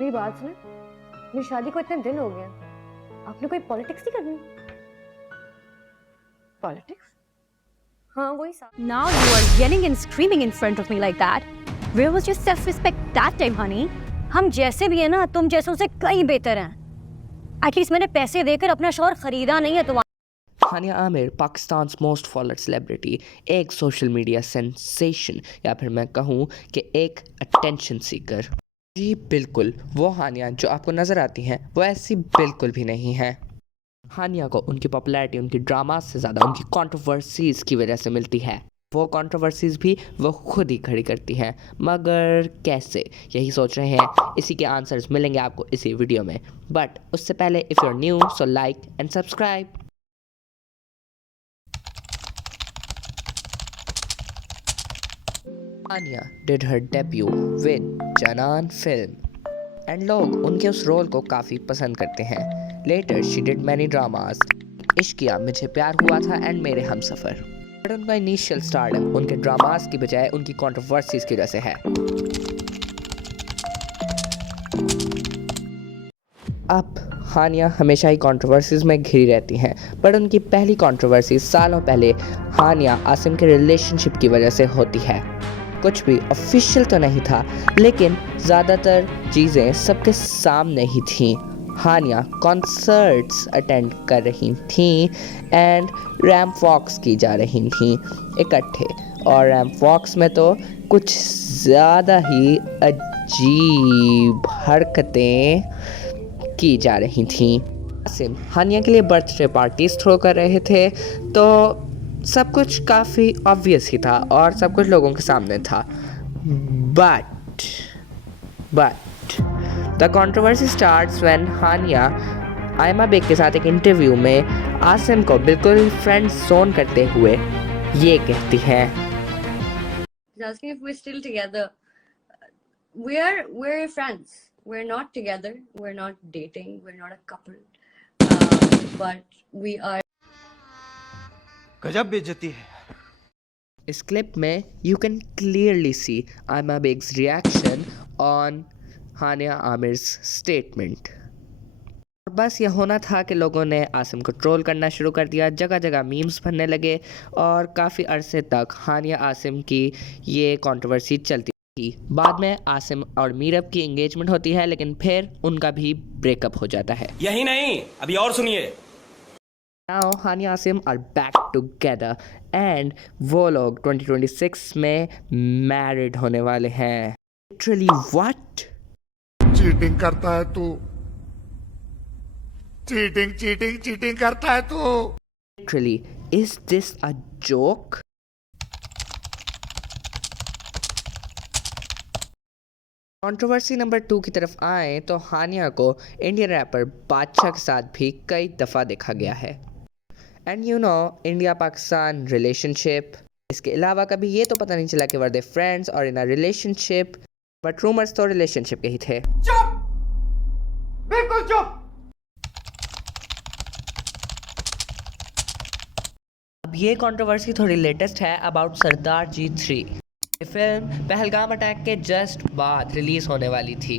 मेरी बात सुने, मेरी शादी को इतने दिन हो गए आपने कोई पॉलिटिक्स नहीं करनी? पॉलिटिक्स? हाँ वही Now you are yelling and screaming in front of me like that. Where was your self-respect that time, honey? हम जैसे भी है ना, तुम जैसों से कई बेहतर हैं। एटलीस्ट मैंने पैसे देकर अपना शौहर खरीदा नहीं है तुम्हारा। Hania Aamir Pakistan most followed celebrity, एक सोशल मीडिया सेंसेशन, या फिर मैं कहूँ कि एक अटेंशन सीकर। जी बिल्कुल, वो हानिया जो आपको नज़र आती हैं वो ऐसी बिल्कुल भी नहीं है। हानिया को उनकी पॉपुलैरिटी उनकी ड्रामास से ज़्यादा उनकी कंट्रोवर्सीज़ की वजह से मिलती है। वो कंट्रोवर्सीज़ भी वो खुद ही खड़ी करती हैं, मगर कैसे, यही सोच रहे हैं। इसी के आंसर्स मिलेंगे आपको इसी वीडियो में, बट उससे पहले if you are new so like and subscribe. Hania did her debut with Janaan film and लोग उनके उस रोल को काफ़ी पसंद करते हैं। Later she did many dramas, Ishqiya, Mujhe Pyaar Hua Tha and Mere Humsafar. But उनका इनिशियल स्टारडम उनके ड्रामास की बजाय उनकी कंट्रोवर्सीज की वजह से है। अब हानिया हमेशा ही कंट्रोवर्सीज में घिरी रहती हैं, बट उनकी पहली कंट्रोवर्सी सालों पहले हानिया आसिम के रिलेशनशिप की वजह से होती है। कुछ भी ऑफिशियल तो नहीं था, लेकिन ज़्यादातर चीज़ें सबके सामने ही थीं। हानिया कॉन्सर्ट्स अटेंड कर रही थीं एंड रैम्प वॉक्स की जा रही थीं इकट्ठे, और रैम्प वॉक्स में तो कुछ ज़्यादा ही अजीब हरकतें की जा रही थीं। आसिम हानिया के लिए बर्थडे पार्टीज थ्रो कर रहे थे, तो सब कुछ काफ़ी ऑब्वियस ही था और सब कुछ लोगों के सामने था। But the controversy starts when Hania Aima Baig के साथ एक इंटरव्यू में आसिम को बिल्कुल फ्रेंड जोन करते हुए ये कहती है, Asking if we're still together. We're friends. We're not together. We're not dating. We're not a couple. But we are. गजब बेइज्जती है। इस क्लिप में you can clearly see Ayma Baig's reaction on Hania Aamir's statement. बस ये होना था कि लोगों ने आसिम को ट्रोल करना शुरू कर दिया, जगह जगह मीम्स बनने लगे और काफ़ी अरसे तक हानिया आसिम की ये कंट्रोवर्सी चलती थी। बाद में आसिम और मीरब की एंगेजमेंट होती है, लेकिन फिर उनका भी ब्रेकअप हो जाता है। यही नहीं, अभी और सुनिए। Now Hania Asim are back together and वो लोग 2026 में मैरिड होने वाले हैं। Literally what? चीटिंग करता है तू, चीटिंग करता है तू। Literally, is this a joke? Controversy number 2 की तरफ आए तो हानिया को इंडियन रैपर बादशाह के साथ भी कई दफ़ा देखा गया है। And you know, India Pakistan relationship, इसके अलावा कभी ये तो पता नहीं चला कि वर दे फ्रेंड्स और इन अ रिलेशनशिप, बट रूमर्स तो रिलेशनशिप के ही थे। चुप, बिल्कुल चुप। अब ये कंट्रोवर्सी थोड़ी लेटेस्ट है अबाउट सरदार जी 3। ये फिल्म पहलगाम अटैक के जस्ट बाद रिलीज होने वाली थी।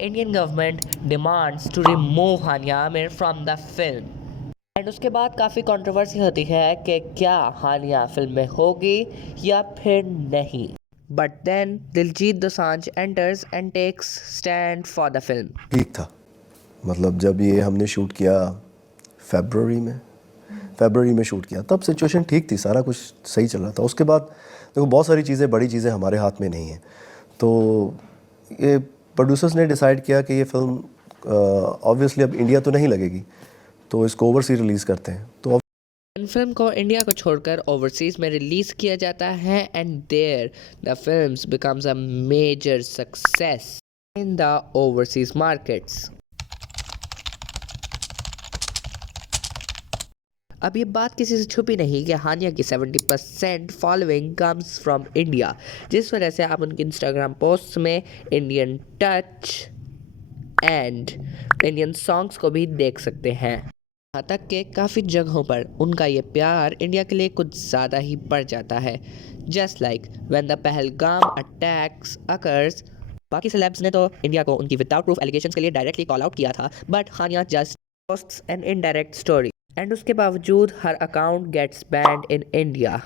Indian government demands to remove Hania Aamir from the film and उसके बाद काफ़ी कंट्रोवर्सी होती है कि क्या हानिया फिल्म में होगी या फिर नहीं। But then Diljit Dosanjh enters and takes stand for the film. ठीक था, मतलब जब ये हमने शूट किया फरवरी में शूट किया, तब सिचुएशन ठीक थी, सारा कुछ सही चल रहा था। उसके बाद देखो बहुत सारी चीज़ें, बड़ी चीज़ें हमारे हाथ में नहीं हैं, तो ये प्रोड्यूसर्स ने डिसाइड किया कि ये फिल्म ऑब्वियसली अब इंडिया तो नहीं लगेगी, तो इसको ओवरसीज रिलीज़ करते हैं। तो फिल्म को इंडिया को छोड़कर ओवरसीज में रिलीज किया जाता है and there the films becomes a major success in the overseas markets. अब ये बात किसी से छुपी नहीं कि हानिया की 70% फॉलोइंग कम्स फ्रॉम इंडिया, जिस वजह से आप उनके इंस्टाग्राम पोस्ट में Indian touch and Indian songs को भी देख सकते हैं। यहाँ तक कि काफ़ी जगहों पर उनका ये प्यार इंडिया के लिए कुछ ज़्यादा ही बढ़ जाता है। Just like when the Pahalgam attacks occurs, बाकी सेलेब्स ने तो इंडिया को उनकी विदाउट प्रूफ एलिगेशंस के लिए डायरेक्टली कॉल आउट किया था, but Hania just posts an indirect story and उसके बावजूद her account gets banned in India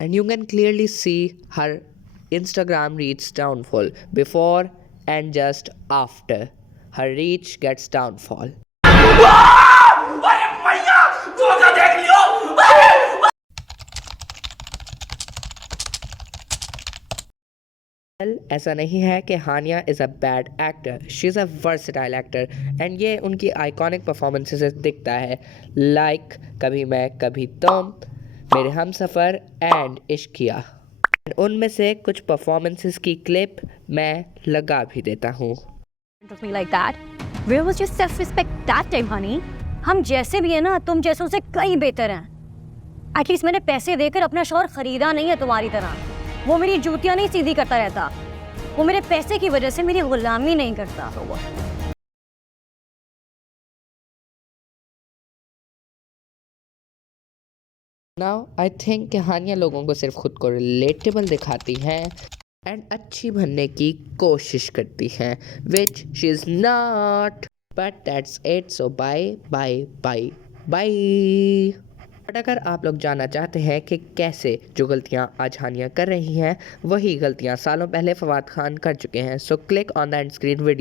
and you can clearly see her Instagram reach downfall before and just after her reach gets downfall. Well, ऐसा नहीं है कि Hania is a bad actor, she is a versatile actor and ये उनकी iconic performances से दिखता है, like कभी मैं कभी तुम, मेरे हमसफ़र एंड इश्किया। उनमें से कुछ परफॉर्मेंसेस की क्लिप मैं लगा भी देता हूँ। of me like that. Where was your self-respect that time, honey? हम जैसे भी हैं ना, तुम जैसों से कहीं बेहतर हैं। एटलीस्ट मैंने पैसे देकर अपना शौहर खरीदा नहीं है तुम्हारी तरह। वो मेरी जूतियाँ नहीं सीधी करता रहता, वो मेरे पैसे की वजह से मेरी गुलामी नहीं करता। नाउ आई थिंक कि हानिया लोगों को सिर्फ खुद को रिलेटेबल दिखाती हैं एंड अच्छी बनने की कोशिश करती हैं, which she is not, but that's it. So bye bye bye bye. But अगर आप लोग जानना चाहते हैं कि कैसे जो गलतियां आज हानिया कर रही हैं वही गलतियां सालों पहले फवाद खान कर चुके हैं, so click on the end screen video.